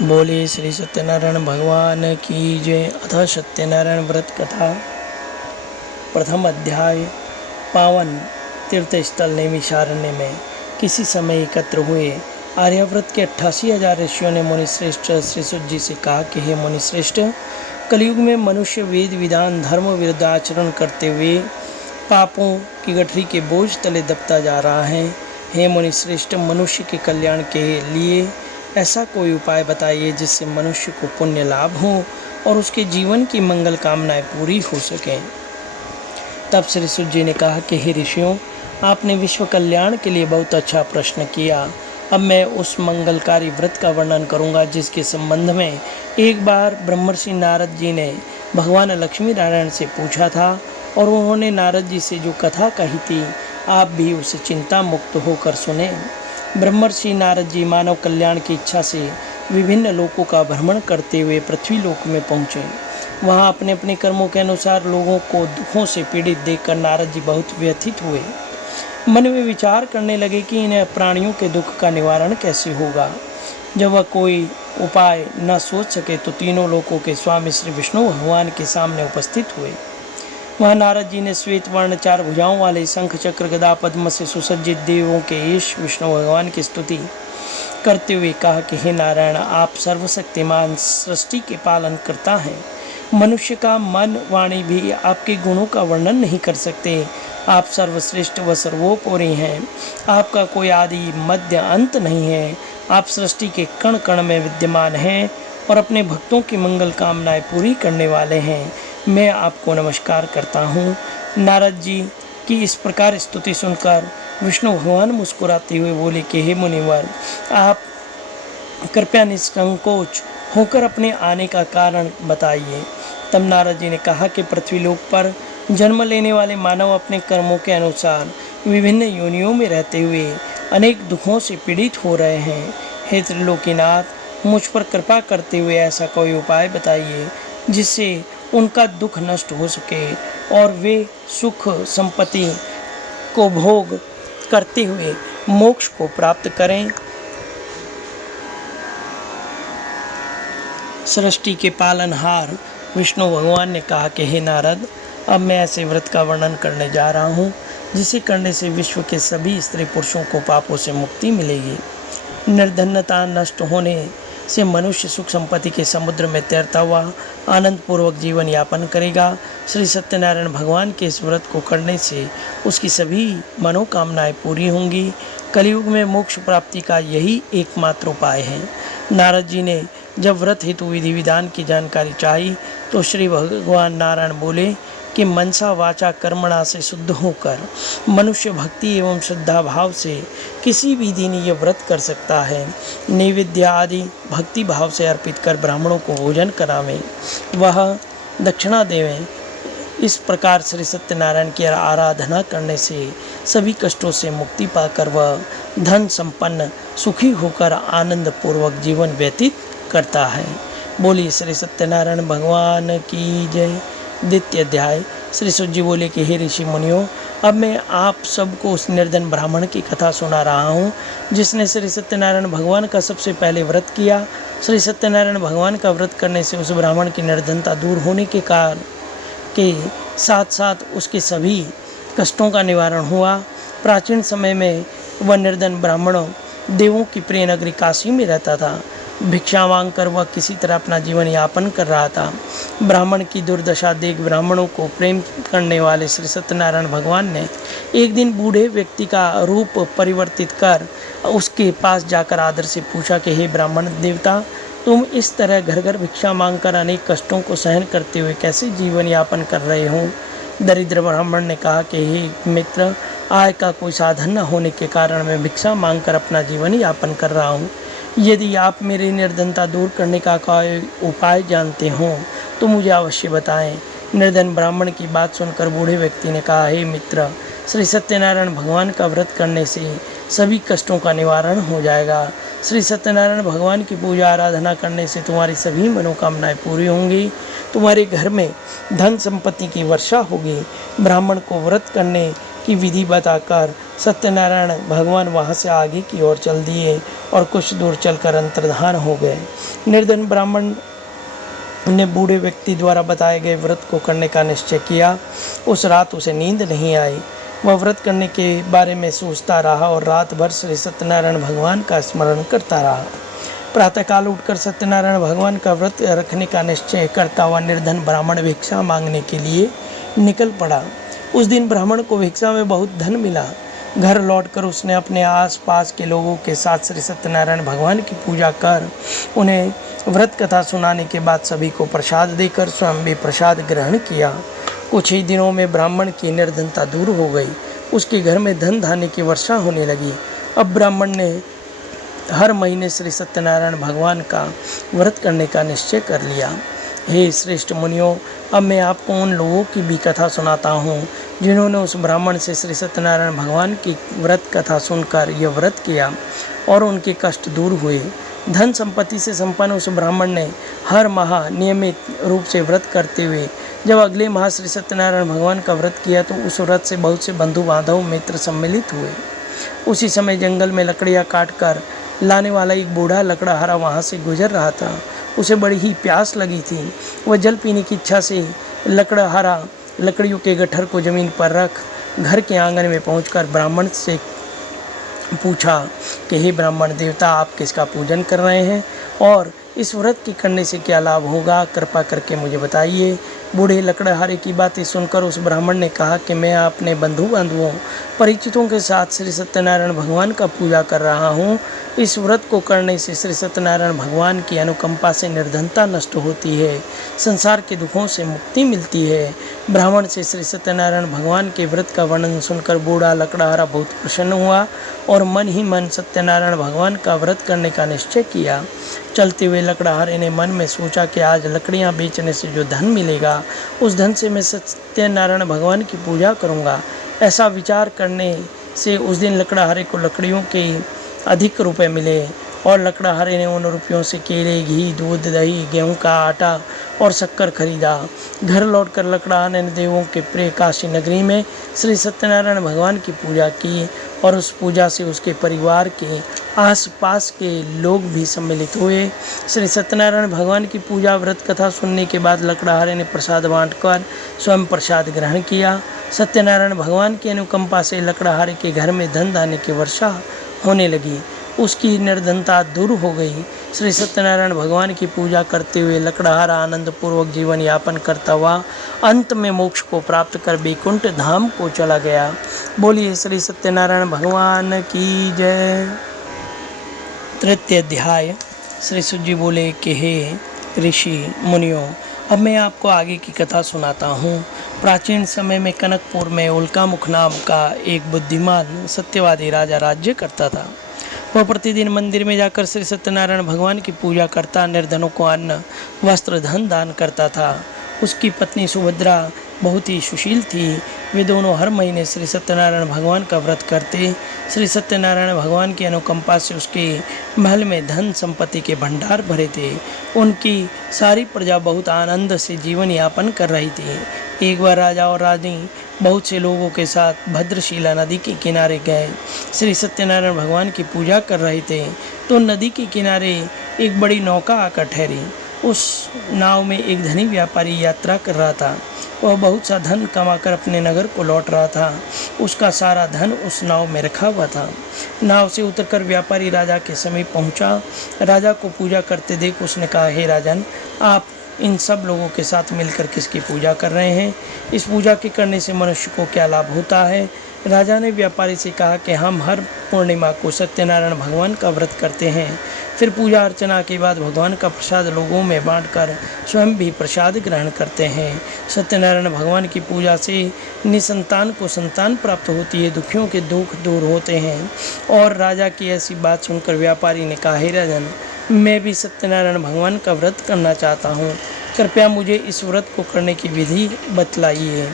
बोले श्री सत्यनारायण भगवान की जय। अथ सत्यनारायण व्रत कथा। प्रथम अध्याय। पावन तीर्थ स्थल नैमिषारण्य में किसी समय एकत्र हुए आर्याव्रत के 88,000 ऋषियों ने मुनिश्रेष्ठ श्री सुत जी से कहा कि हे मुनिश्रेष्ठ, कलयुग में मनुष्य वेद विधान धर्म विरुद्ध आचरण करते हुए पापों की गठरी के बोझ तले दबता जा रहा है। हे मुनिश्रेष्ठ, मनुष्य के कल्याण के लिए ऐसा कोई उपाय बताइए जिससे मनुष्य को पुण्य लाभ हो और उसके जीवन की मंगल कामनाएं पूरी हो सकें। तब श्री सुत जी ने कहा कि हे ऋषियों, आपने विश्व कल्याण के लिए बहुत अच्छा प्रश्न किया। अब मैं उस मंगलकारी व्रत का वर्णन करूंगा जिसके संबंध में एक बार ब्रह्मर्षि नारद जी ने भगवान लक्ष्मी नारायण से पूछा था और उन्होंने नारद जी से जो कथा कही थी, आप भी उसे चिंता मुक्त होकर सुने। ब्रह्मर्षि नारद जी मानव कल्याण की इच्छा से विभिन्न लोकों का भ्रमण करते हुए पृथ्वी लोक में पहुँचे। वहाँ अपने अपने कर्मों के अनुसार लोगों को दुखों से पीड़ित देखकर नारद जी बहुत व्यथित हुए। मन में विचार करने लगे कि इन प्राणियों के दुख का निवारण कैसे होगा। जब वह कोई उपाय न सोच सके तो तीनों लोकों के स्वामी श्री विष्णु भगवान के सामने उपस्थित हुए। वहाँ नारद जी ने श्वेत वर्ण 4 भुजाओं वाले शंख चक्र गदा पद्म से सुसज्जित देवों के ईश विष्णु भगवान की स्तुति करते हुए कहा कि हे नारायण, आप सर्वशक्तिमान सृष्टि के पालन करता हैं। मनुष्य का मन वाणी भी आपके गुणों का वर्णन नहीं कर सकते। आप सर्वश्रेष्ठ व सर्वोपरि हैं। आपका कोई आदि मध्य अंत नहीं है। आप सृष्टि के कण कण में विद्यमान हैं और अपने भक्तों की मंगल कामनाएं पूरी करने वाले हैं। मैं आपको नमस्कार करता हूँ। नारद जी की इस प्रकार स्तुति सुनकर विष्णु भगवान मुस्कुराते हुए बोले कि हे मुनिवर, आप कृपया निसंकोच होकर अपने आने का कारण बताइए। तब नारद जी ने कहा कि पृथ्वीलोक पर जन्म लेने वाले मानव अपने कर्मों के अनुसार विभिन्न योनियों में रहते हुए अनेक दुखों से पीड़ित हो रहे हैं। हे त्रिलोकीनाथ, मुझ पर कृपा करते हुए ऐसा कोई उपाय बताइए जिससे उनका दुख नष्ट हो सके और वे सुख संपत्ति को भोग करते हुए मोक्ष को प्राप्त करें। सृष्टि के पालनहार विष्णु भगवान ने कहा कि हे नारद, अब मैं ऐसे व्रत का वर्णन करने जा रहा हूँ जिसे करने से विश्व के सभी स्त्री पुरुषों को पापों से मुक्ति मिलेगी। निर्धनता नष्ट होने से मनुष्य सुख संपत्ति के समुद्र में तैरता हुआ आनंद पूर्वक जीवन यापन करेगा। श्री सत्यनारायण भगवान के इस व्रत को करने से उसकी सभी मनोकामनाएं पूरी होंगी। कलयुग में मोक्ष प्राप्ति का यही एकमात्र उपाय है। नारद जी ने जब व्रत हेतु विधि विधान की जानकारी चाही तो श्री भगवान नारायण बोले कि मनसा वाचा कर्मणा से शुद्ध होकर मनुष्य भक्ति एवं श्रद्धा भाव से किसी भी दिन ये व्रत कर सकता है। नैवेद्य आदि भक्ति भाव से अर्पित कर ब्राह्मणों को भोजन करावें, वह दक्षिणा देवें। इस प्रकार श्री सत्यनारायण की आराधना करने से सभी कष्टों से मुक्ति पाकर वह धन संपन्न सुखी होकर आनंद पूर्वक जीवन व्यतीत करता है। बोलिए श्री सत्यनारायण भगवान की जय। द्वितीय अध्याय। श्री सुत जी बोले कि हे ऋषि मुनियों, अब मैं आप सबको उस निर्धन ब्राह्मण की कथा सुना रहा हूँ जिसने श्री सत्यनारायण भगवान का सबसे पहले व्रत किया। श्री सत्यनारायण भगवान का व्रत करने से उस ब्राह्मण की निर्धनता दूर होने के कारण के साथ साथ उसके सभी कष्टों का निवारण हुआ। प्राचीन समय में वह निर्धन ब्राह्मण देवों की प्रिय नगरी काशी में रहता था। भिक्षा मांग कर वह किसी तरह अपना जीवन यापन कर रहा था। ब्राह्मण की दुर्दशा देख ब्राह्मणों को प्रेम करने वाले श्री सत्यनारायण भगवान ने एक दिन बूढ़े व्यक्ति का रूप परिवर्तित कर उसके पास जाकर आदर से पूछा कि हे ब्राह्मण देवता, तुम इस तरह घर घर भिक्षा मांगकर अनेक कष्टों को सहन करते हुए कैसे जीवन यापन कर रहे हो। दरिद्र ब्राह्मण ने कहा कि हे मित्र, आय का कोई साधन न होने के कारण मैं भिक्षा मांगकर अपना जीवन यापन कर रहा हूँ। यदि आप मेरी निर्धनता दूर करने का कोई उपाय जानते हो तो मुझे अवश्य बताएं। निर्धन ब्राह्मण की बात सुनकर बूढ़े व्यक्ति ने कहा, हे मित्र, श्री सत्यनारायण भगवान का व्रत करने से सभी कष्टों का निवारण हो जाएगा। श्री सत्यनारायण भगवान की पूजा आराधना करने से तुम्हारी सभी मनोकामनाएं पूरी होंगी। तुम्हारे घर में धन संपत्ति की वर्षा होगी। ब्राह्मण को व्रत करने की विधि बताकर सत्यनारायण भगवान वहाँ से आगे की ओर चल दिए और कुछ दूर चलकर अंतर्धान हो गए। निर्धन ब्राह्मण ने बूढ़े व्यक्ति द्वारा बताए गए व्रत को करने का निश्चय किया। उस रात उसे नींद नहीं आई। वह व्रत करने के बारे में सोचता रहा और रात भर श्री सत्यनारायण भगवान का स्मरण करता रहा। प्रातःकाल उठकर सत्यनारायण भगवान का व्रत रखने का निश्चय करता हुआ निर्धन ब्राह्मण भिक्षा मांगने के लिए निकल पड़ा। उस दिन ब्राह्मण को भिक्षा में बहुत धन मिला। घर लौटकर उसने अपने आसपास के लोगों के साथ श्री सत्यनारायण भगवान की पूजा कर उन्हें व्रत कथा सुनाने के बाद सभी को प्रसाद देकर स्वयं भी प्रसाद ग्रहण किया। कुछ ही दिनों में ब्राह्मण की निर्धनता दूर हो गई। उसके घर में धन धान्य की वर्षा होने लगी। अब ब्राह्मण ने हर महीने श्री सत्यनारायण भगवान का व्रत करने का निश्चय कर लिया। हे श्रेष्ठ मुनियों, अब मैं आपको उन लोगों की भी कथा सुनाता हूँ जिन्होंने उस ब्राह्मण से श्री सत्यनारायण भगवान की व्रत कथा सुनकर यह व्रत किया और उनके कष्ट दूर हुए। धन संपत्ति से संपन्न उस ब्राह्मण ने हर माह नियमित रूप से व्रत करते हुए जब अगले माह श्री सत्यनारायण भगवान का व्रत किया तो उस व्रत से बहुत से बंधु बांधव मित्र सम्मिलित हुए। उसी समय जंगल में लकड़ियाँ काट कर लाने वाला एक बूढ़ा लकड़हारा वहाँ से गुजर रहा था। उसे बड़ी ही प्यास लगी थी। वह जल पीने की इच्छा से लकड़हारा लकड़ियों के गट्ठर को जमीन पर रख घर के आंगन में पहुंचकर ब्राह्मण से पूछा कि हे ब्राह्मण देवता, आप किसका पूजन कर रहे हैं और इस व्रत के करने से क्या लाभ होगा, कृपा करके मुझे बताइए। बूढ़े लकड़हारे की बातें सुनकर उस ब्राह्मण ने कहा कि मैं अपने बंधु बांधवों परिचितों के साथ श्री सत्यनारायण भगवान का पूजा कर रहा हूँ। इस व्रत को करने से श्री सत्यनारायण भगवान की अनुकंपा से निर्धनता नष्ट होती है, संसार के दुखों से मुक्ति मिलती है। ब्राह्मण से श्री सत्यनारायण भगवान के व्रत का वर्णन सुनकर बूढ़ा लकड़हारा बहुत प्रसन्न हुआ और मन ही मन सत्यनारायण भगवान का व्रत करने का निश्चय किया। चलते हुए लकड़हारे ने मन में सोचा कि आज लकड़ियाँ बेचने से जो धन मिलेगा उस धन से मैं सत्यनारायण भगवान की पूजा करूँगा। ऐसा विचार करने से उस दिन लकड़हारे को लकड़ियों के अधिक रुपए मिले और लकड़हारे ने उन रुपयों से केले, घी, दूध, दही, गेहूं का आटा और शक्कर खरीदा। घर लौटकर लकड़हारे ने देवों के प्रिय काशी नगरी में श्री सत्यनारायण भगवान की पूजा की और उस पूजा से उसके परिवार के आसपास के लोग भी सम्मिलित हुए। श्री सत्यनारायण भगवान की पूजा व्रत कथा सुनने के बाद लकड़हारे ने प्रसाद बांटकर स्वयं प्रसाद ग्रहण किया। सत्यनारायण भगवान की अनुकंपा से लकड़हारे के घर में धन धान्य की वर्षा होने लगी। उसकी निर्धनता दूर हो गई। श्री सत्यनारायण भगवान की पूजा करते हुए लकड़हारा आनंद पूर्वक जीवन यापन करता हुआ अंत में मोक्ष को प्राप्त कर वैकुंठ धाम को चला गया। बोलिए श्री सत्यनारायण भगवान की जय। तृतीय अध्याय। श्री सुत जी बोले कि हे ऋषि मुनियों, अब मैं आपको आगे की कथा सुनाता हूँ। प्राचीन समय में कनकपुर में उल्कामुख नाम का एक बुद्धिमान सत्यवादी राजा राज्य करता था। वह प्रतिदिन मंदिर में जाकर श्री सत्यनारायण भगवान की पूजा करता, निर्धनों को अन्न, वस्त्र, धन दान करता था। उसकी पत्नी सुभद्रा बहुत ही सुशील थी। वे दोनों हर महीने श्री सत्यनारायण भगवान का व्रत करते। श्री सत्यनारायण भगवान की अनुकंपा से उसके महल में धन संपत्ति के भंडार भरे थे। उनकी सारी प्रजा बहुत आनंद से जीवन यापन कर रही थी। एक बार राजा और रानी बहुत से लोगों के साथ भद्रशिला नदी के किनारे गए। श्री सत्यनारायण भगवान की पूजा कर रहे थे तो नदी के किनारे एक बड़ी नौका आकर ठहरी। उस नाव में एक धनी व्यापारी यात्रा कर रहा था। वह बहुत सा धन कमाकर अपने नगर को लौट रहा था। उसका सारा धन उस नाव में रखा हुआ था। नाव से उतरकर व्यापारी राजा के समीप पहुंचा। राजा को पूजा करते देख उसने कहा, हे राजन, आप इन सब लोगों के साथ मिलकर किसकी पूजा कर रहे हैं? इस पूजा के करने से मनुष्य को क्या लाभ होता है? राजा ने व्यापारी से कहा कि हम हर पूर्णिमा को सत्यनारायण भगवान का व्रत करते हैं। फिर पूजा अर्चना के बाद भगवान का प्रसाद लोगों में बांटकर स्वयं भी प्रसाद ग्रहण करते हैं। सत्यनारायण भगवान की पूजा से निसंतान को संतान प्राप्त होती है, दुखियों के दुख दूर होते हैं। और राजा की ऐसी बात सुनकर व्यापारी ने कहा, हे राजन, मैं भी सत्यनारायण भगवान का व्रत करना चाहता हूँ। कृपया मुझे इस व्रत को करने की विधि बतलाइए।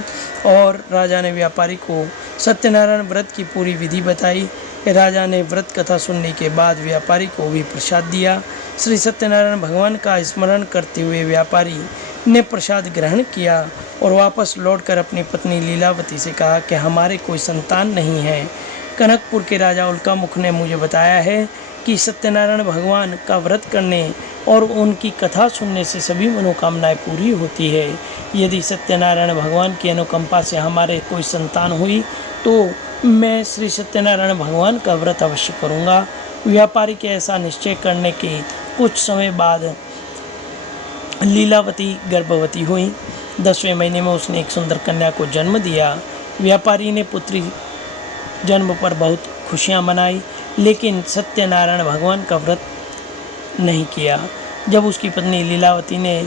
और राजा ने व्यापारी को सत्यनारायण व्रत की पूरी विधि बताई। राजा ने व्रत कथा सुनने के बाद व्यापारी को भी प्रसाद दिया। श्री सत्यनारायण भगवान का स्मरण करते हुए व्यापारी ने प्रसाद ग्रहण किया और वापस लौटकर अपनी पत्नी लीलावती से कहा कि हमारे कोई संतान नहीं है। कनकपुर के राजा उल्कामुख ने मुझे बताया है कि सत्यनारायण भगवान का व्रत करने और उनकी कथा सुनने से सभी मनोकामनाएं पूरी होती है। यदि सत्यनारायण भगवान की अनुकंपा से हमारे कोई संतान हुई तो मैं श्री सत्यनारायण भगवान का व्रत अवश्य करूँगा। व्यापारी के ऐसा निश्चय करने के कुछ समय बाद लीलावती गर्भवती हुई। 10वें महीने में उसने एक सुंदर कन्या को जन्म दिया। व्यापारी ने पुत्री जन्म पर बहुत खुशियां मनाई, लेकिन सत्यनारायण भगवान का व्रत नहीं किया। जब उसकी पत्नी लीलावती ने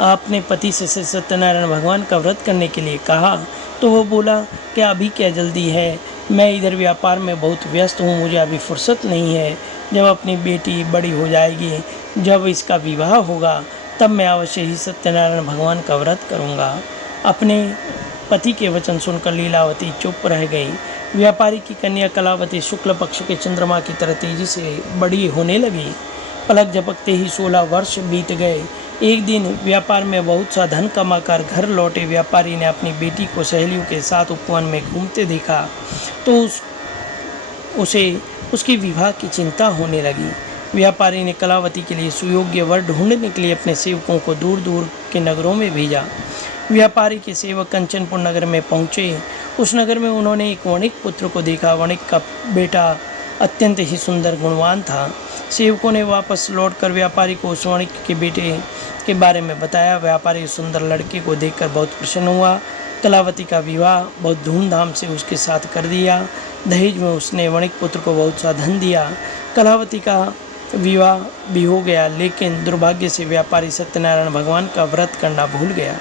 अपने पति से सत्यनारायण भगवान का व्रत करने के लिए कहा तो वो बोला कि अभी क्या जल्दी है, मैं इधर व्यापार में बहुत व्यस्त हूँ, मुझे अभी फुर्सत नहीं है। जब अपनी बेटी बड़ी हो जाएगी, जब इसका विवाह होगा, तब मैं अवश्य ही सत्यनारायण भगवान का व्रत करूँगा। अपने पति के वचन सुनकर लीलावती चुप रह गई। व्यापारी की कन्या कलावती शुक्ल पक्ष के चंद्रमा की तरह तेजी से बड़ी होने लगी। पलक झपकते ही 16 वर्ष बीत गए। एक दिन व्यापार में बहुत सा धन कमाकर घर लौटे व्यापारी ने अपनी बेटी को सहेलियों के साथ उपवन में घूमते देखा तो उसे उसके विवाह की चिंता होने लगी। व्यापारी ने कलावती के लिए सुयोग्य वर ढूंढने के लिए अपने सेवकों को दूर दूर के नगरों में भेजा। व्यापारी के सेवक कंचनपुर नगर में पहुँचे। उस नगर में उन्होंने एक वणिक पुत्र को देखा। वणिक का बेटा अत्यंत ही सुंदर गुणवान था। सेवकों ने वापस लौटकर व्यापारी को उस वणिक के बेटे के बारे में बताया। व्यापारी उस सुंदर लड़के को देखकर बहुत प्रसन्न हुआ। कलावती का विवाह बहुत धूमधाम से उसके साथ कर दिया। दहेज में उसने वणिक पुत्र को बहुत सा धन दिया। कलावती का विवाह भी हो गया, लेकिन दुर्भाग्य से व्यापारी सत्यनारायण भगवान का व्रत करना भूल गया।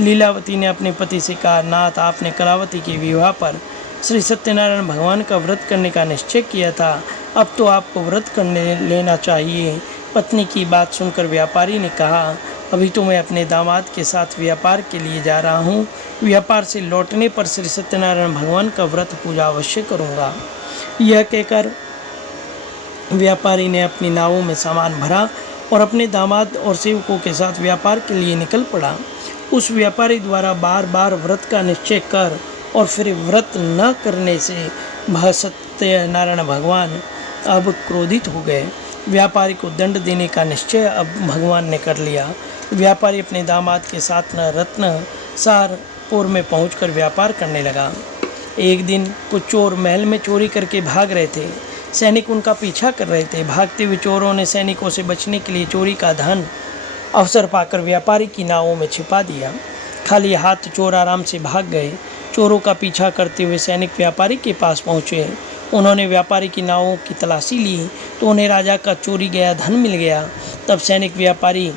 लीलावती ने अपने पति से कहा, नाथ, आपने कलावती के विवाह पर श्री सत्यनारायण भगवान का व्रत करने का निश्चय किया था, अब तो आपको व्रत करने लेना चाहिए। पत्नी की बात सुनकर व्यापारी ने कहा, अभी तो मैं अपने दामाद के साथ व्यापार के लिए जा रहा हूँ। व्यापार से लौटने पर श्री सत्यनारायण भगवान का व्रत पूजा अवश्य करूँगा। यह कहकर व्यापारी ने अपनी नावों में सामान भरा और अपने दामाद और सेवकों के साथ व्यापार के लिए निकल पड़ा। उस व्यापारी द्वारा बार बार व्रत का निश्चय कर और फिर व्रत न करने से सत्यनारायण भगवान अब क्रोधित हो गए। व्यापारी को दंड देने का निश्चय अब भगवान ने कर लिया। व्यापारी अपने दामाद के साथ रत्न सारपुर में पहुंचकर व्यापार करने लगा। एक दिन कुछ चोर महल में चोरी करके भाग रहे थे। सैनिक उनका पीछा कर रहे थे। भागते हुए चोरों ने सैनिकों से बचने के लिए चोरी का धन अवसर पाकर व्यापारी की नावों में छिपा दिया। खाली हाथ चोर आराम से भाग गए। चोरों का पीछा करते हुए सैनिक व्यापारी के पास पहुँचे। उन्होंने व्यापारी की नावों की तलाशी ली तो उन्हें राजा का चोरी गया धन मिल गया। तब सैनिक व्यापारी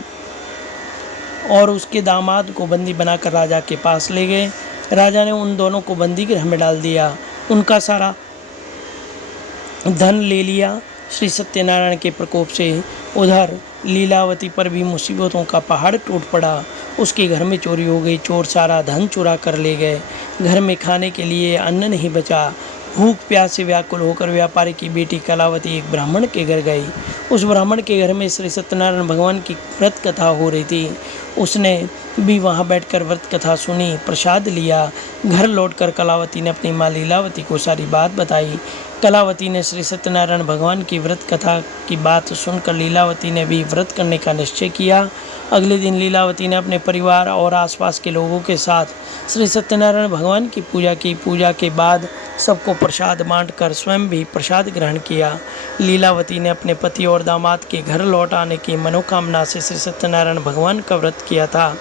और उसके दामाद को बंदी बनाकर राजा के पास ले गए। राजा ने उन दोनों को बंदी गृह में डाल दिया, उनका सारा धन ले लिया। श्री सत्यनारायण के प्रकोप से उधर लीलावती पर भी मुसीबतों का पहाड़ टूट पड़ा। उसके घर में चोरी हो गई। चोर सारा धन चुरा कर ले गए। घर में खाने के लिए अन्न नहीं बचा। भूख प्यास से व्याकुल होकर व्यापारी की बेटी कलावती एक ब्राह्मण के घर गई। उस ब्राह्मण के घर में श्री सत्यनारायण भगवान की व्रत कथा हो रही थी। उसने भी वहां बैठकर व्रत कथा सुनी, प्रसाद लिया। घर लौटकर कलावती ने अपनी माँ लीलावती को सारी बात बताई। कलावती ने श्री सत्यनारायण भगवान की व्रत कथा की बात सुनकर लीलावती ने भी व्रत करने का निश्चय किया। अगले दिन लीलावती ने अपने परिवार और आसपास के लोगों के साथ श्री सत्यनारायण भगवान की पूजा की। पूजा के बाद सबको प्रसाद बांटकर स्वयं भी प्रसाद ग्रहण किया। लीलावती ने अपने पति और दामाद के घर लौट आने की मनोकामना से श्री सत्यनारायण भगवान का व्रत किया था।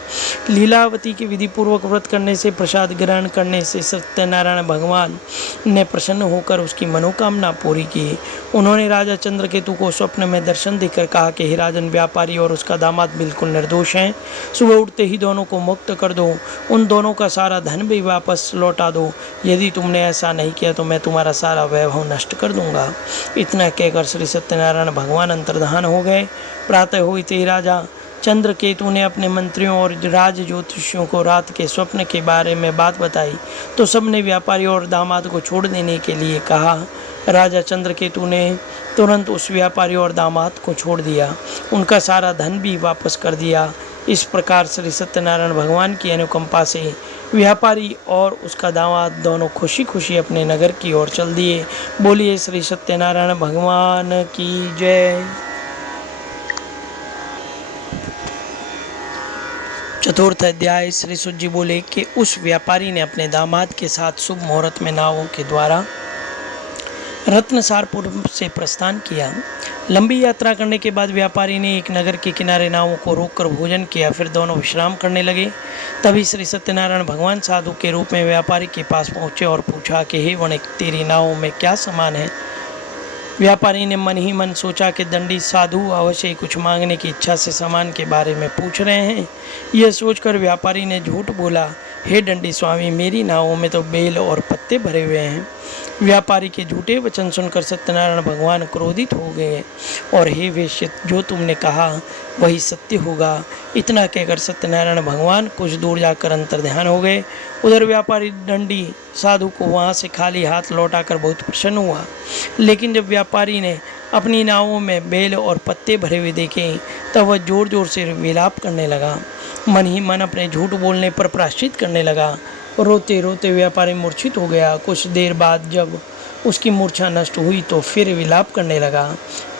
लीलावती के विधि पूर्वक व्रत करने से, प्रसाद ग्रहण करने से सत्यनारायण भगवान ने प्रसन्न होकर उसकी मनोकामना पूरी की। उन्होंने राजा चंद्रकेतु को स्वप्न में दर्शन देकर कहा कि हे राजन, व्यापारी और उसका दामाद बिल्कुल निर्दोष हैं। सुबह उठते ही दोनों को मुक्त कर दो, उन दोनों का सारा धन भी वापस लौटा दो। यदि तुमने ऐसा नहीं किया तो मैं तुम्हारा सारा वैभव नष्ट कर दूंगा। इतना कहकर श्री सत्यनारायण भगवान अंतर्धान हो गए। प्रातः हुई ही राजा चंद्रकेतु ने अपने मंत्रियों और राज ज्योतिषियों को रात के स्वप्न के बारे में बात बताई तो सबने व्यापारी और दामाद को छोड़ देने के लिए कहा। राजा चंद्रकेतु ने तुरंत उस व्यापारी और दामाद को छोड़ दिया, उनका सारा धन भी वापस कर दिया। इस प्रकार श्री सत्यनारायण भगवान की अनुकंपा से व्यापारी और उसका दामाद दोनों खुशी खुशी अपने नगर की ओर चल दिए। बोलिए श्री सत्यनारायण भगवान की जय। चतुर्थ अध्याय। श्री सुत जी बोले कि उस व्यापारी ने अपने दामाद के साथ शुभ मुहूर्त में नावों के द्वारा रत्नसारपुर से प्रस्थान किया। लंबी यात्रा करने के बाद व्यापारी ने एक नगर के किनारे नावों को रोककर भोजन किया। फिर दोनों विश्राम करने लगे। तभी श्री सत्यनारायण भगवान साधु के रूप में व्यापारी के पास पहुंचे और पूछा कि हे वणिक, तेरी नावों में क्या सामान है? व्यापारी ने मन ही मन सोचा कि दंडी साधु अवश्य ही कुछ मांगने की इच्छा से सामान के बारे में पूछ रहे हैं। यह सोचकर व्यापारी ने झूठ बोला, हे दंडी स्वामी, मेरी नावों में तो बेल और पत्ते भरे हुए हैं। व्यापारी के झूठे वचन सुनकर सत्यनारायण भगवान क्रोधित हो गए और हे वेश्य, जो तुमने कहा वही सत्य होगा। इतना कहकर सत्यनारायण भगवान कुछ दूर जाकर अंतर्ध्यान हो गए। उधर व्यापारी दंडी साधु को वहाँ से खाली हाथ लौटाकर बहुत प्रसन्न हुआ। लेकिन जब व्यापारी ने अपनी नावों में बेल और पत्ते भरे हुए देखे तब वह जोर जोर से विलाप करने लगा। मन ही मन अपने झूठ बोलने पर प्रायश्चित करने लगा। रोते रोते व्यापारी मूर्छित हो गया। कुछ देर बाद जब उसकी मूर्छा नष्ट हुई तो फिर विलाप करने लगा।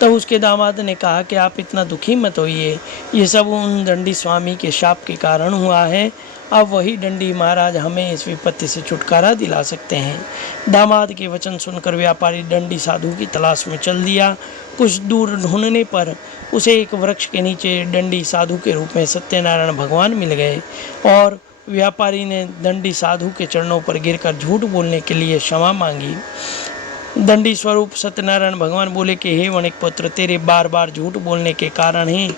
तब उसके दामाद ने कहा कि आप इतना दुखी मत होइए, ये सब उन दंडी स्वामी के शाप के कारण हुआ है। अब वही दंडी महाराज हमें इस विपत्ति से छुटकारा दिला सकते हैं। दामाद के वचन सुनकर व्यापारी दंडी साधु की तलाश में चल दिया। कुछ दूर ढूंढने पर उसे एक वृक्ष के नीचे दंडी साधु के रूप में सत्यनारायण भगवान मिल गए और व्यापारी ने दंडी साधु के चरणों पर गिरकर झूठ बोलने के लिए क्षमा मांगी। दंडी स्वरूप सत्यनारायण भगवान बोले कि हे वणिक पुत्र, तेरे बार बार झूठ बोलने के कारण ही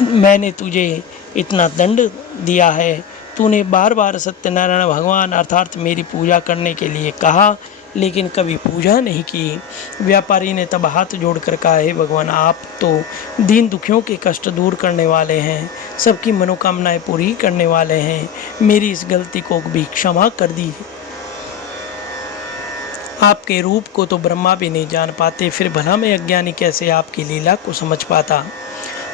मैंने तुझे इतना दंड दिया है। तूने बार बार सत्यनारायण भगवान अर्थात मेरी पूजा करने के लिए कहा, लेकिन कभी पूजा नहीं की। व्यापारी ने तब हाथ जोड़कर कहा, हे भगवान, आप तो दीन दुखियों के कष्ट दूर करने वाले हैं, सबकी मनोकामनाएं पूरी करने वाले हैं। मेरी इस गलती को भी क्षमा कर दी। आपके रूप को तो ब्रह्मा भी नहीं जान पाते, फिर भला मैं अज्ञानी कैसे आपकी लीला को समझ पाता।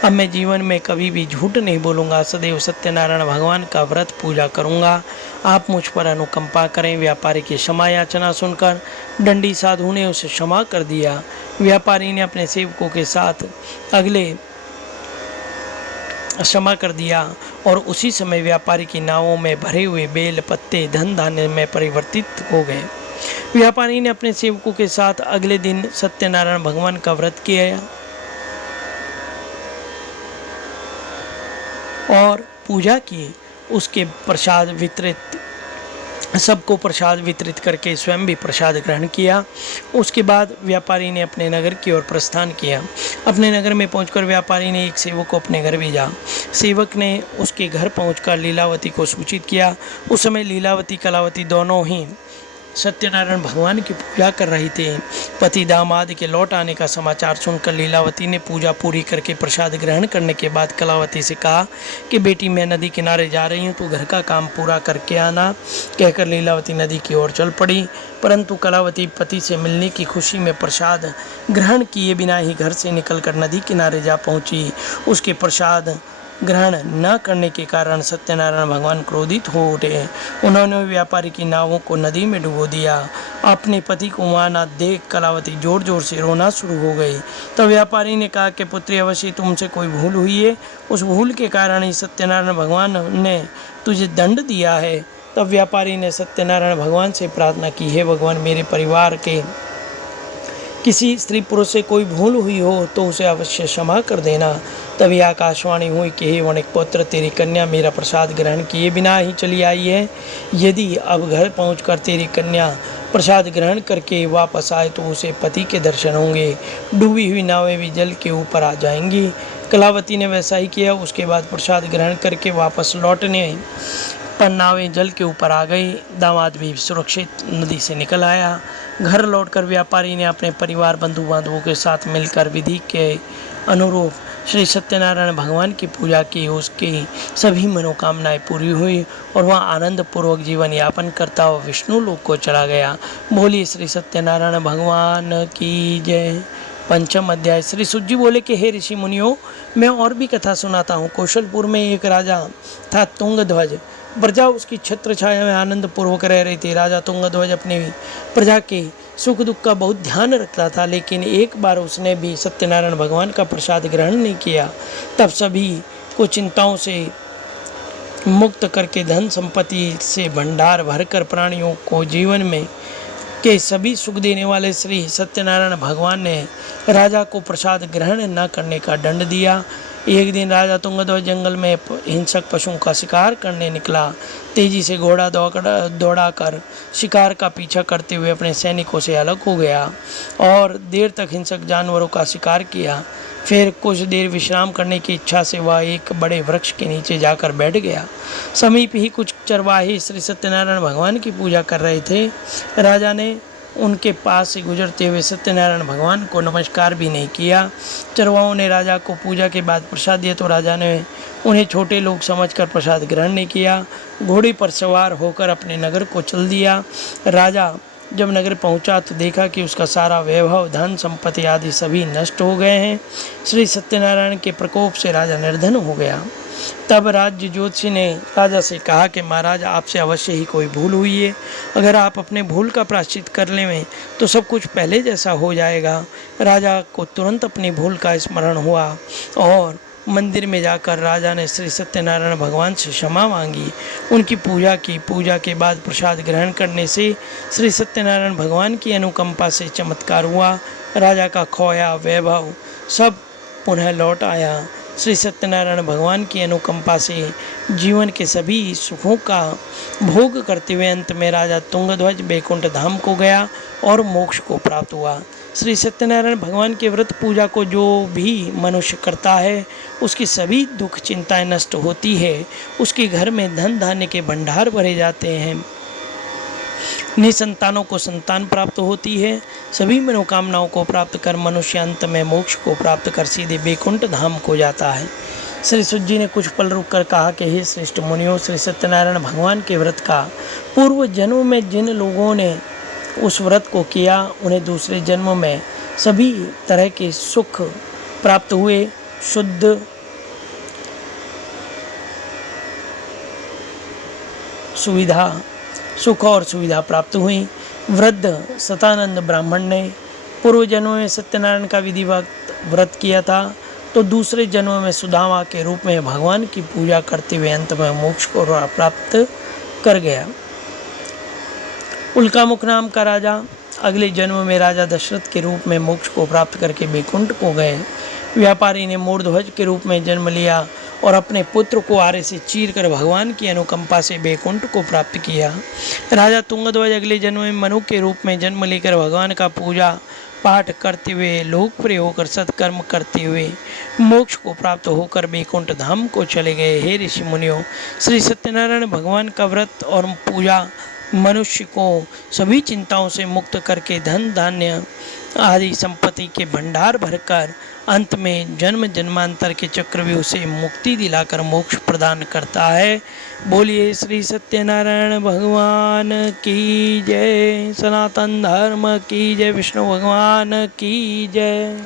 अब मैं जीवन में कभी भी झूठ नहीं बोलूँगा, सदैव सत्यनारायण भगवान का व्रत पूजा करूँगा। आप मुझ पर अनुकंपा करें। व्यापारी की क्षमा याचना सुनकर दंडी साधु ने उसे क्षमा कर दिया। व्यापारी ने अपने सेवकों के साथ क्षमा कर दिया और उसी समय व्यापारी की नावों में भरे हुए बेल पत्ते धन धान्य में परिवर्तित हो गए। व्यापारी ने अपने सेवकों के साथ अगले दिन सत्यनारायण भगवान का व्रत किया और पूजा की। उसके सबको प्रसाद वितरित करके स्वयं भी प्रसाद ग्रहण किया। उसके बाद व्यापारी ने अपने नगर की ओर प्रस्थान किया। अपने नगर में पहुंचकर व्यापारी ने एक सेवक को अपने घर भेजा। सेवक ने उसके घर पहुंचकर लीलावती को सूचित किया। उस समय लीलावती कलावती दोनों ही सत्यनारायण भगवान की पूजा कर रही थे। पति दामाद के लौट आने का समाचार सुनकर लीलावती ने पूजा पूरी करके प्रसाद ग्रहण करने के बाद कलावती से कहा कि बेटी, मैं नदी किनारे जा रही हूँ, तो घर का काम पूरा करके आना। कहकर लीलावती नदी की ओर चल पड़ी। परंतु कलावती पति से मिलने की खुशी में प्रसाद ग्रहण किए बिना ही घर से निकलकर नदी किनारे जा पहुँची। उसके प्रसाद ग्रहण न करने के कारण सत्यनारायण भगवान क्रोधित हो उठे। उन्होंने व्यापारी की नावों को नदी में डुबो दिया। अपने पति को वहाँ न देख कलावती जोर जोर से रोना शुरू हो गई। तब व्यापारी ने कहा कि पुत्री, अवश्य तुमसे कोई भूल हुई है, उस भूल के कारण ही सत्यनारायण भगवान ने तुझे दंड दिया है। तब व्यापारी ने सत्यनारायण भगवान से प्रार्थना की, हे भगवान, मेरे परिवार के किसी स्त्री पुरुष से कोई भूल हुई हो तो उसे अवश्य क्षमा कर देना। तभी आकाशवाणी हुई कि हे वणिक पुत्र, तेरी कन्या मेरा प्रसाद ग्रहण किए बिना ही चली आई है। यदि अब घर पहुंचकर तेरी कन्या प्रसाद ग्रहण करके वापस आए तो उसे पति के दर्शन होंगे। डूबी हुई नावें भी जल के ऊपर आ जाएंगी। कलावती ने वैसा ही किया। उसके बाद प्रसाद ग्रहण करके वापस लौटने पर नावें जल के ऊपर आ गई। दामाद भी सुरक्षित नदी से निकल आया। घर लौटकर व्यापारी ने अपने परिवार बंधु बांधवों के साथ मिलकर विधि के अनुरूप श्री सत्यनारायण भगवान की पूजा की। उसकी सभी मनोकामनाएं पूरी हुई और वह आनंद पूर्वक जीवन यापन करता हुआ विष्णु लोक को चला गया। बोलिए श्री सत्यनारायण भगवान की जय। पंचम अध्याय। श्री सुत जी बोले कि हे ऋषि मुनियों, मैं और भी कथा सुनाता हूँ। कौशलपुर में एक राजा था तुंगध्वज। प्रजा उसकी छत्र छाया में आनंद पूर्वक रह रही थी। राजा तुंगध्वज अपनी प्रजा के सुख दुख का बहुत ध्यान रखता था, लेकिन एक बार उसने भी सत्यनारायण भगवान का प्रसाद ग्रहण नहीं किया। तब सभी को चिंताओं से मुक्त करके धन संपत्ति से भंडार भरकर प्राणियों को जीवन में के सभी सुख देने वाले श्री सत्यनारायण भगवान ने राजा को प्रसाद ग्रहण न करने का दंड दिया। एक दिन राजा तुंगध्वज जंगल में हिंसक पशुओं का शिकार करने निकला। तेजी से घोड़ा दौड़ाकर शिकार का पीछा करते हुए अपने सैनिकों से अलग हो गया और देर तक हिंसक जानवरों का शिकार किया। फिर कुछ देर विश्राम करने की इच्छा से वह एक बड़े वृक्ष के नीचे जाकर बैठ गया। समीप ही कुछ चरवाहे श्री सत्यनारायण भगवान की पूजा कर रहे थे। राजा ने उनके पास से गुजरते हुए सत्यनारायण भगवान को नमस्कार भी नहीं किया। चरवाहों ने राजा को पूजा के बाद प्रसाद दिया तो राजा ने उन्हें छोटे लोग समझकर प्रसाद ग्रहण नहीं किया। घोड़े पर सवार होकर अपने नगर को चल दिया। राजा जब नगर पहुंचा तो देखा कि उसका सारा वैभव, धन संपत्ति आदि सभी नष्ट हो गए हैं। श्री सत्यनारायण के प्रकोप से राजा निर्धन हो गया। तब राज्य ज्योतिषी ने राजा से कहा कि महाराज, आपसे अवश्य ही कोई भूल हुई है। अगर आप अपने भूल का प्रायश्चित कर लें तो सब कुछ पहले जैसा हो जाएगा। राजा को तुरंत अपनी भूल का स्मरण हुआ और मंदिर में जाकर राजा ने श्री सत्यनारायण भगवान से क्षमा मांगी। उनकी पूजा की। पूजा के बाद प्रसाद ग्रहण करने से श्री सत्यनारायण भगवान की अनुकंपा से चमत्कार हुआ। राजा का खोया वैभव सब पुनः लौट आया। श्री सत्यनारायण भगवान की अनुकंपा से जीवन के सभी सुखों का भोग करते हुए अंत में राजा तुंगध्वज बैकुंठ धाम को गया और मोक्ष को प्राप्त हुआ। श्री सत्यनारायण भगवान के व्रत पूजा को जो भी मनुष्य करता है उसकी सभी दुख चिंताएं नष्ट होती है। उसके घर में धन धान्य के भंडार भरे जाते हैं। निसंतानों को संतान प्राप्त होती है। सभी मनोकामनाओं को प्राप्त कर मनुष्य अंत में मोक्ष को प्राप्त कर सीधे बैकुंठ धाम को जाता है। श्री सुत जी ने कुछ पल रुक कर कहा कि हे श्रेष्ठ मुनियों, श्री सत्यनारायण भगवान के व्रत का पूर्व जन्म में जिन लोगों ने उस व्रत को किया उन्हें दूसरे जन्म में सभी तरह के सुख प्राप्त हुए। शुद्ध सुख और सुविधा प्राप्त हुई। वृद्ध सतानंद ब्राह्मण ने पूर्व जन्म में सत्यनारायण का विधिवत व्रत किया था तो दूसरे जन्म में सुदामा के रूप में भगवान की पूजा करते हुए अंत में मोक्ष को प्राप्त कर गया। उल्कामुख नाम का राजा अगले जन्म में राजा दशरथ के रूप में मोक्ष को प्राप्त करके बैकुंठ को गए। व्यापारी ने मूर्ध्वज के रूप में जन्म लिया और अपने पुत्र को आरे से चीर कर भगवान की अनुकंपा से बैकुंठ को प्राप्त किया। राजा तुंगध्वज अगले जन्म में मनु के रूप में जन्म लेकर भगवान का पूजा पाठ करते हुए लोकप्रिय होकर सत्कर्म करते हुए मोक्ष को प्राप्त होकर बैकुंठ धाम को चले गए। हे ऋषि मुनियों, श्री सत्यनारायण भगवान का व्रत और पूजा मनुष्य को सभी चिंताओं से मुक्त करके धन धान्य आदि संपत्ति के भंडार भरकर अंत में जन्म जन्मांतर के चक्रव्यूह से मुक्ति दिलाकर मोक्ष प्रदान करता है। बोलिए श्री सत्यनारायण भगवान की जय। सनातन धर्म की जय। विष्णु भगवान की जय।